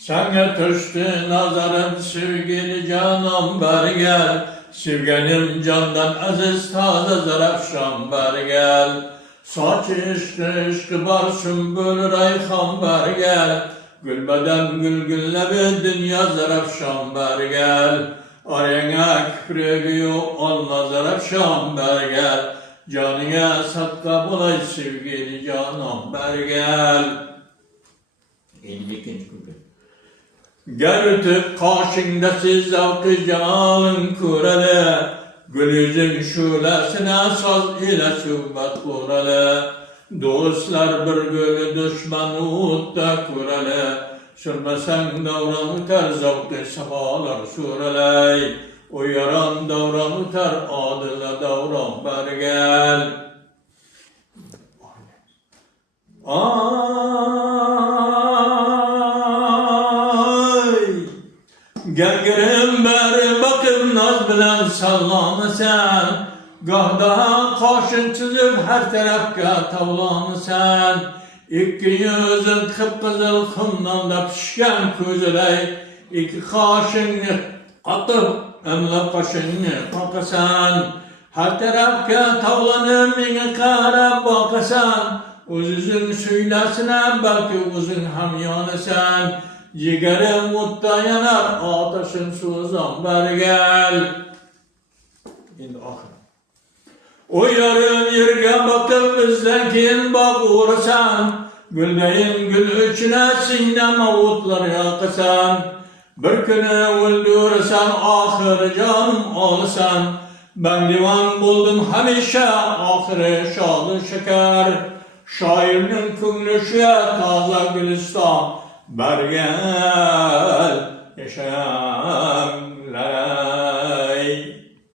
Sana düştü nazarım sevgili canım beri gel. Sevgenim candan aziz taze zarafşan beri gel. Saçı ışkı bar sümbül rayhan beri gel. Gülbeden gülgülle dünya zarafşan beri gel. Arayana küfrü yok olma zarafşan beri gel. Canıya satka bulay sevgili canım beri gel. 52. kuplet. Gertip karşındası zavkı canın kurele, gül yüzün şulesine saz ile sübbat kurele. Dostlar bir gülü düşman uutta kurele, sürmesen davran utar zavkı sahalar sureley. Uyaran davran utar adile davran bergel. Gelgirim beri bakıp naz bilen sallamı sen. Gahda kaşın çizip her tarafka tavlamı sen. İki yüzün kıpkızıl hımdan da pişken közüley. İki kaşını atıp emle kaşını kakasan. Her tarafka tavlanıp mine kara bakasan. Uzun söylesine belki uzun hamyanı sen. Ciğerim mutta yanar, ateşin suzan beri gel. Şimdi ahir. O yarın yerge bakıp bizden keyin bak uğrasan. Güldeyin gül içine sinem avutlar yakısan. Bir günü öldürürsen ahir canım alsan. Ben divan buldum hemşe ahire şadı şeker. Şairinin künlü şüye taze gülistan. Bergel yaşayanlara